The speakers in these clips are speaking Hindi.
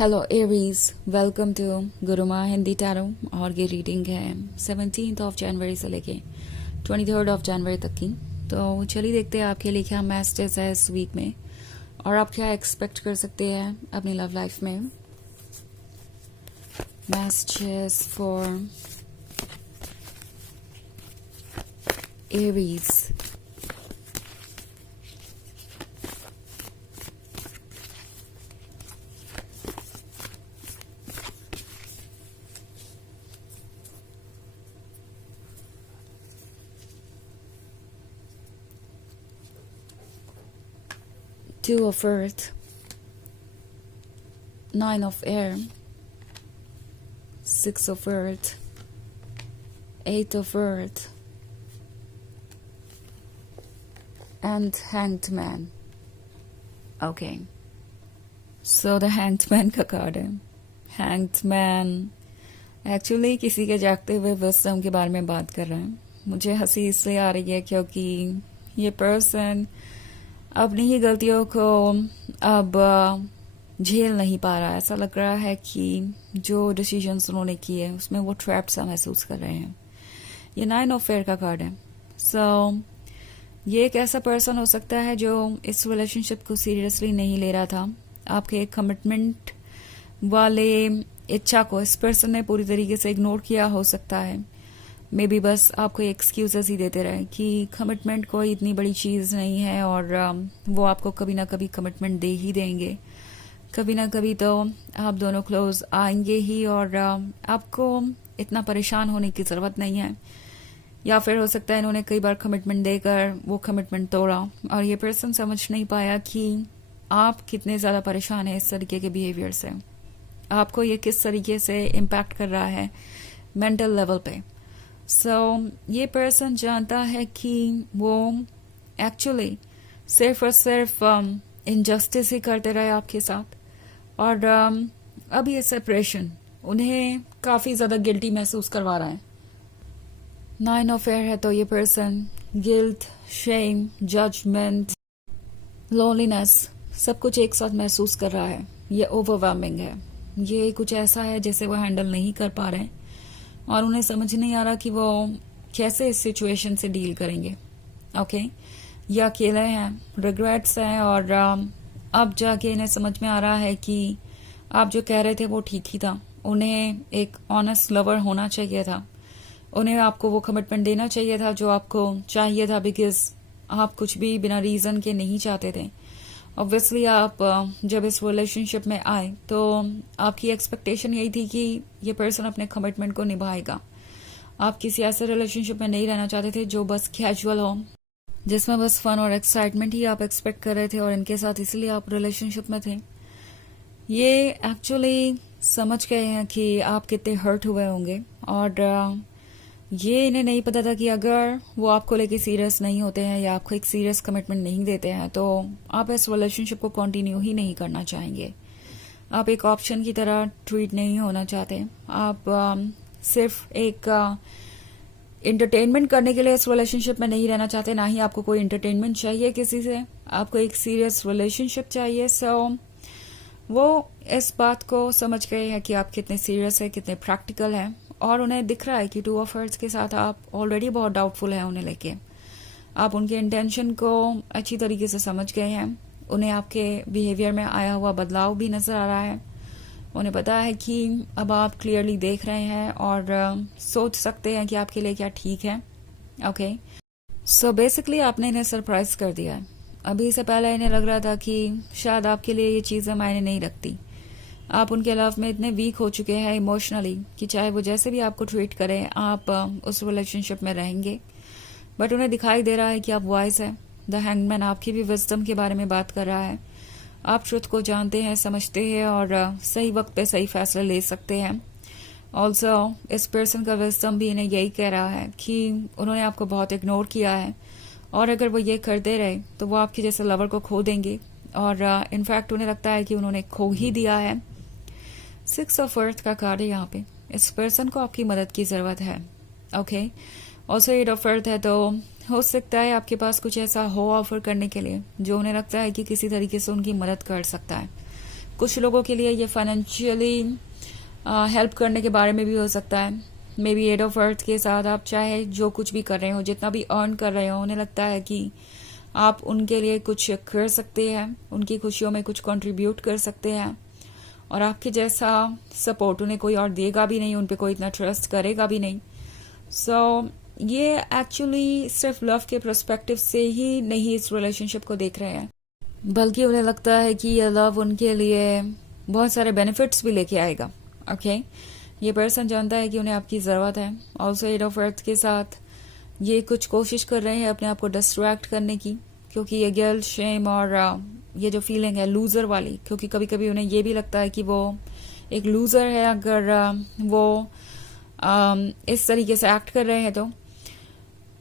Hello Aries, welcome to Guruma Hindi tarot. और ये रीडिंग है 17 जनवरी से लेके 23 जनवरी तक की। तो चलिए देखते हैं आपके लिए क्या मैसेजेस है इस वीक में और आप क्या एक्सपेक्ट कर सकते हैं अपनी लव लाइफ में। Messages for Aries. Two of Earth, Nine of Air, Six of Earth, Eight of Earth, and Hanged Man. Okay. So the Hanged Man का कार्ड है। Hanged Man एक्चुअली किसी के जागते हुए विजडम के बारे में बात कर रहे हैं। मुझे हंसी इसलिए आ रही है क्योंकि ये पर्सन अपनी ही गलतियों को अब झेल नहीं पा रहा है। ऐसा लग रहा है कि जो डिसीजंस उन्होंने किए उसमें वो ट्रैप सा महसूस कर रहे हैं। ये 9 ऑफ फेयर का कार्ड है। सो ये एक ऐसा पर्सन हो सकता है जो इस रिलेशनशिप को सीरियसली नहीं ले रहा था। आपके कमिटमेंट वाले इच्छा को इस पर्सन ने पूरी तरीके से इग्नोर किया हो सकता है। मे बी बस आपको एक्सक्यूजेस ही देते रहे कि कमिटमेंट कोई इतनी बड़ी चीज़ नहीं है और वो आपको कभी ना कभी कमिटमेंट दे ही देंगे। कभी ना कभी तो आप दोनों क्लोज आएंगे ही और आपको इतना परेशान होने की ज़रूरत नहीं है। या फिर हो सकता है इन्होंने कई बार कमिटमेंट देकर वो कमिटमेंट तोड़ा और ये पर्सन समझ नहीं पाया कि आप कितने ज़्यादा परेशान हैं इस तरीके के बिहेवियर से। आपको ये किस तरीके से इम्पैक्ट कर रहा है मेंटल लेवल पे। ये पर्सन जानता है कि वो एक्चुअली सिर्फ और सिर्फ इनजस्टिस ही करते रहे आपके साथ और अब ये सेपरेशन उन्हें काफ़ी ज़्यादा गिल्टी महसूस करवा रहा है। 9 ऑफ एयर है तो ये person guilt, shame, judgement, loneliness सब कुछ एक साथ महसूस कर रहा है। ये ओवरवेलमिंग है। ये कुछ ऐसा है जैसे वो हैंडल नहीं कर पा रहे हैं और उन्हें समझ नहीं आ रहा कि वो कैसे इस सिचुएशन से डील करेंगे। ओके, ये अकेले हैं, रिग्रेट्स हैं और अब जाके इन्हें समझ में आ रहा है कि आप जो कह रहे थे वो ठीक ही था। उन्हें एक ऑनेस्ट लवर होना चाहिए था। उन्हें आपको वो कमिटमेंट देना चाहिए था जो आपको चाहिए था, बिकॉज आप कुछ भी बिना रीज़न के नहीं चाहते थे। ऑब्वियसली आप जब इस रिलेशनशिप में आए तो आपकी एक्सपेक्टेशन यही थी कि ये पर्सन अपने कमिटमेंट को निभाएगा। आप किसी ऐसे रिलेशनशिप में नहीं रहना चाहते थे जो बस कैजुअल हो, जिसमें बस फन और एक्साइटमेंट ही आप एक्सपेक्ट कर रहे थे और इनके साथ इसलिए आप रिलेशनशिप में थे। ये एक्चुअली समझ गए हैं कि आप कितने हर्ट हुए होंगे और ये इन्हें नहीं पता था कि अगर वो आपको लेके सीरियस नहीं होते हैं या आपको एक सीरियस कमिटमेंट नहीं देते हैं तो आप इस रिलेशनशिप को कंटिन्यू ही नहीं करना चाहेंगे। आप एक ऑप्शन की तरह ट्रीट नहीं होना चाहते। आप सिर्फ एक एंटरटेनमेंट करने के लिए इस रिलेशनशिप में नहीं रहना चाहते। ना ही आपको कोई एंटरटेनमेंट चाहिए किसी से, आपको एक सीरियस रिलेशनशिप चाहिए। वो इस बात को समझ गए हैं कि आप कितने सीरियस है, कितने प्रैक्टिकल हैं और उन्हें दिख रहा है कि 2 ऑफ हर्ट्स के साथ आप ऑलरेडी बहुत डाउटफुल हैं उन्हें लेके। आप उनके इंटेंशन को अच्छी तरीके से समझ गए हैं। उन्हें आपके बिहेवियर में आया हुआ बदलाव भी नजर आ रहा है। उन्हें पता है कि अब आप क्लियरली देख रहे हैं और सोच सकते हैं कि आपके लिए क्या ठीक है। ओके, सो बेसिकली आपने इन्हें सरप्राइज कर दिया है। अभी से पहले इन्हें लग रहा था कि शायद आपके लिए ये चीज़ें मायने नहीं रखती। आप उनके लव में इतने वीक हो चुके हैं इमोशनली कि चाहे वो जैसे भी आपको ट्रीट करें आप उस रिलेशनशिप में रहेंगे। बट उन्हें दिखाई दे रहा है कि आप वाइज है। द हैंगमैन आपकी भी विजडम के बारे में बात कर रहा है। आप ट्रुथ को जानते हैं, समझते हैं और सही वक्त पे सही फैसला ले सकते हैं। ऑल्सो इस पर्सन का विजडम भी इन्हें यही कह रहा है कि उन्होंने आपको बहुत इग्नोर किया है और अगर वो ये करते रहे तो वो आपके जैसे लवर को खो देंगे और इनफैक्ट उन्हें लगता है कि उन्होंने खो ही दिया है। 6 ऑफ अर्थ का कार्ड है यहाँ पे। इस पर्सन को आपकी मदद की ज़रूरत है। ओके, ऑल्सो 8 ऑफ अर्थ है तो हो सकता है आपके पास कुछ ऐसा हो ऑफर करने के लिए जो उन्हें लगता है कि किसी तरीके से उनकी मदद कर सकता है। कुछ लोगों के लिए ये फाइनेंशियली हेल्प करने के बारे में भी हो सकता है। May be at of earth के साथ आप चाहे जो कुछ भी कर रहे हो, जितना भी अर्न कर रहे हो, उन्हें लगता है कि आप उनके लिए कुछ कर सकते हैं, उनकी खुशियों में कुछ कंट्रीब्यूट कर सकते हैं, और आपके जैसा सपोर्ट उन्हें कोई और देगा भी नहीं, उन पे कोई इतना ट्रस्ट करेगा भी नहीं। सो ये एक्चुअली सिर्फ लव के पर्सपेक्टिव से ही नहीं इस रिलेशनशिप को देख रहे हैं, बल्कि उन्हें लगता है कि ये लव उनके लिए बहुत सारे बेनिफिट्स भी लेके आएगा। ओके ये पर्सन जानता है कि उन्हें आपकी ज़रूरत है। ऑल्सो एट ऑफ अर्थ के साथ ये कुछ कोशिश कर रहे हैं अपने आप को डिस्ट्रैक्ट करने की, क्योंकि ये गिल्ट, शेम और ये जो फीलिंग है लूजर वाली, क्योंकि कभी कभी उन्हें ये भी लगता है कि वो एक लूजर है अगर वो इस तरीके से एक्ट कर रहे हैं, तो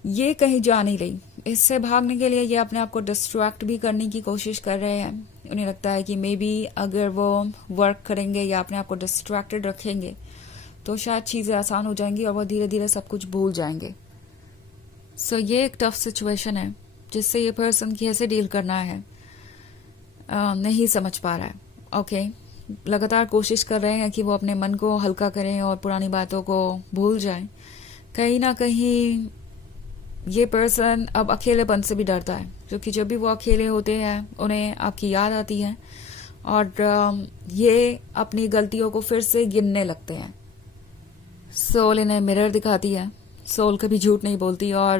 ये कहीं जा नहीं रही। इससे भागने के लिए ये अपने आप को डिस्ट्रैक्ट भी करने की कोशिश कर रहे हैं। उन्हें लगता है कि मे बी अगर वो वर्क करेंगे या अपने आप को डिस्ट्रैक्टेड रखेंगे तो शायद चीज़ें आसान हो जाएंगी और वो धीरे धीरे सब कुछ भूल जाएंगे। सो ये एक टफ सिचुएशन है जिससे ये पर्सन कैसे डील करना है नहीं समझ पा रहा है। ओके लगातार कोशिश कर रहे हैं कि वो अपने मन को हल्का करें और पुरानी बातों को भूल जाएं। कहीं ना कहीं ये पर्सन अब अकेलेपन से भी डरता है, क्योंकि जब भी वो अकेले होते हैं उन्हें आपकी याद आती है और ये अपनी गलतियों को फिर से गिनने लगते हैं। सोल इन्हें मिरर दिखाती है। सोल कभी झूठ नहीं बोलती और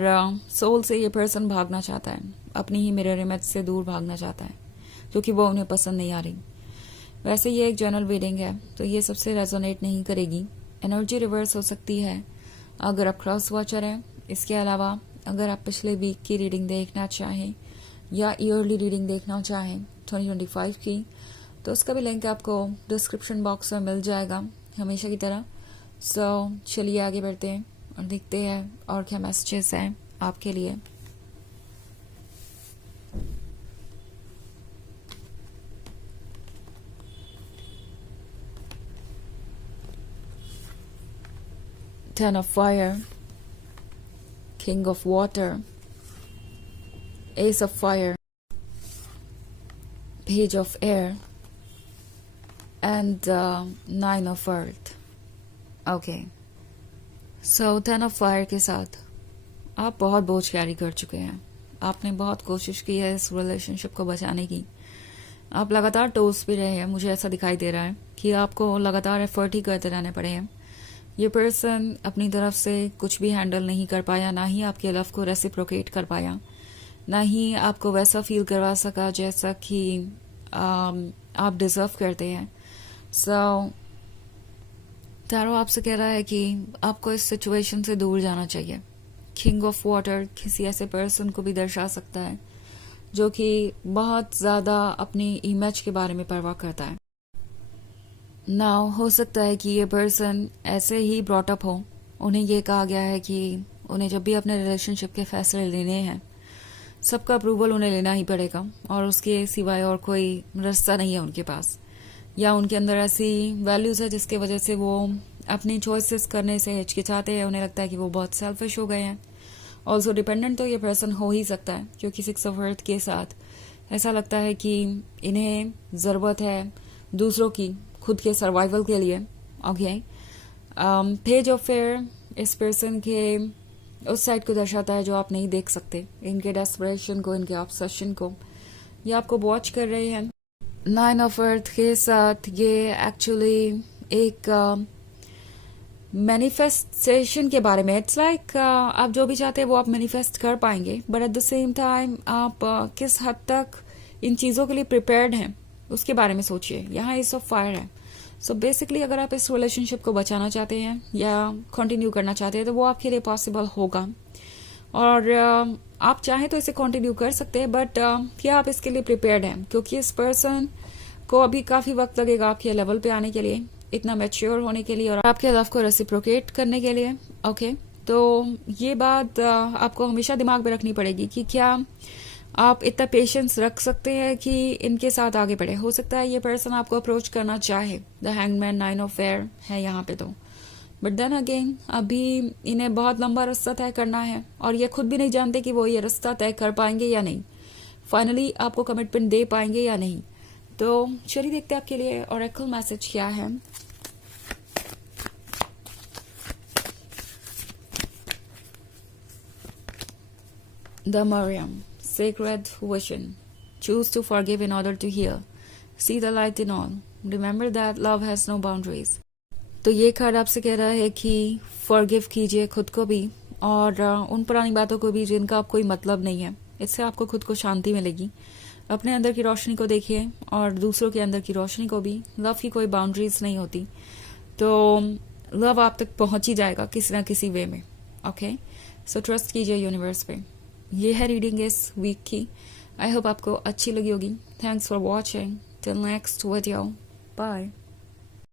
सोल से ये पर्सन भागना चाहता है, अपनी ही मिरर इमेज से दूर भागना चाहता है, क्योंकि वो उन्हें पसंद नहीं आ रही। वैसे ये एक जनरल रीडिंग है तो ये सबसे रेजोनेट नहीं करेगी। एनर्जी रिवर्स हो सकती है अगर आप क्रॉस वॉचर हैं। इसके अलावा अगर आप पिछले वीक की रीडिंग देखना चाहें या ईयरली रीडिंग देखना चाहें 2025 की, तो उसका भी लिंक आपको डिस्क्रिप्शन बॉक्स में मिल जाएगा हमेशा की तरह। सो चलिए आगे बढ़ते हैं और देखते हैं और क्या मैसेजेस हैं आपके लिए। Ten of Fire, King of Water, Ace of Fire, Page of Air, and Nine of Earth. Okay. So 10 of Fire के साथ आप बहुत बोझ कैरी कर चुके हैं। आपने बहुत कोशिश की है इस रिलेशनशिप को बचाने की। आप लगातार टोस भी रहे हैं। मुझे ऐसा दिखाई दे रहा है कि आपको लगातार एफर्ट ही करते रहने पड़े हैं। ये पर्सन अपनी तरफ से कुछ भी हैंडल नहीं कर पाया, ना ही आपके लव को रेसिप्रोकेट कर पाया, ना ही आपको वैसा फील करवा सका जैसा कि आप डिजर्व करते हैं। सो टैरो आपसे कह रहा है कि आपको इस सिचुएशन से दूर जाना चाहिए। किंग ऑफ वाटर किसी ऐसे पर्सन को भी दर्शा सकता है जो कि बहुत ज़्यादा अपनी इमेज के बारे में परवाह करता है। नाउ हो सकता है कि ये पर्सन ऐसे ही ब्रॉट अप हो। उन्हें ये कहा गया है कि उन्हें जब भी अपने रिलेशनशिप के फैसले लेने हैं सबका अप्रूवल उन्हें लेना ही पड़ेगा और उसके सिवाय और कोई रास्ता नहीं है उनके पास, या उनके अंदर ऐसी वैल्यूज है जिसके वजह से वो अपनी चॉइसेस करने से हिचकिचाते हैं। उन्हें लगता है कि वो बहुत सेल्फिश हो गए हैं। ऑल्सो डिपेंडेंट तो ये पर्सन हो ही सकता है, क्योंकि 6 ऑफ अर्थ के साथ ऐसा लगता है कि इन्हें ज़रूरत है दूसरों की खुद के सर्वाइवल के लिए। ओके पेज ऑफ फेयर इस पर्सन के उस साइड को दर्शाता है जो आप नहीं देख सकते, इनके डेस्परेशन को, इनके ऑब्सेशन को। ये आपको वॉच कर रहे हैं। 9 ऑफ अर्थ के साथ ये एक्चुअली एक मैनिफेस्टेशन के बारे में। इट्स लाइक आप जो भी चाहते हैं वो आप मैनिफेस्ट कर पाएंगे, but at the same time आप किस हद तक इन चीज़ों के लिए प्रिपेयर्ड हैं उसके बारे में सोचिए। यहाँ एस ऑफ फायर है। सो बेसिकली अगर आप इस रिलेशनशिप को बचाना चाहते हैं या कंटिन्यू करना चाहते हैं तो वो आपके लिए पॉसिबल होगा, और आप चाहें तो इसे कंटिन्यू कर सकते हैं, बट क्या आप इसके लिए प्रिपेयर्ड हैं? क्योंकि इस पर्सन को अभी काफ़ी वक्त लगेगा आपके लेवल पे आने के लिए, इतना मैच्योर होने के लिए और आपके लव को रेसिप्रोकेट करने के लिए। ओके तो ये बात आपको हमेशा दिमाग में रखनी पड़ेगी कि क्या आप इतना पेशेंस रख सकते हैं कि इनके साथ आगे बढ़े। हो सकता है ये पर्सन आपको अप्रोच करना चाहे। द हैंगमैन, 9 ऑफ फेयर है यहाँ पे तो, बट देन अगेन अभी इन्हें बहुत लंबा रास्ता तय करना है और ये खुद भी नहीं जानते कि वो ये रास्ता तय कर पाएंगे या नहीं, फाइनली आपको कमिटमेंट दे पाएंगे या नहीं। तो चलिए देखते हैं आपके लिए ओरेकल मैसेज क्या है। The Mariam, sacred vision. Choose to forgive in order to heal. See the light in all. Remember that love has no boundaries. तो ये कार्ड आपसे कह रहा है कि फॉरगिव कीजिए खुद को भी और उन पुरानी बातों को भी जिनका आप कोई मतलब नहीं है। इससे आपको खुद को शांति मिलेगी। अपने अंदर की रोशनी को देखिए और दूसरों के अंदर की रोशनी को भी। लव की कोई बाउंड्रीज नहीं होती, तो लव आप तक पहुंच ही जाएगा किसी ना किसी वे में। ओके, सो ट्रस्ट कीजिए यूनिवर्स पे। ये है रीडिंग इस वीक की। आई होप आपको अच्छी लगी होगी। Thanks for watching. Till next video, bye.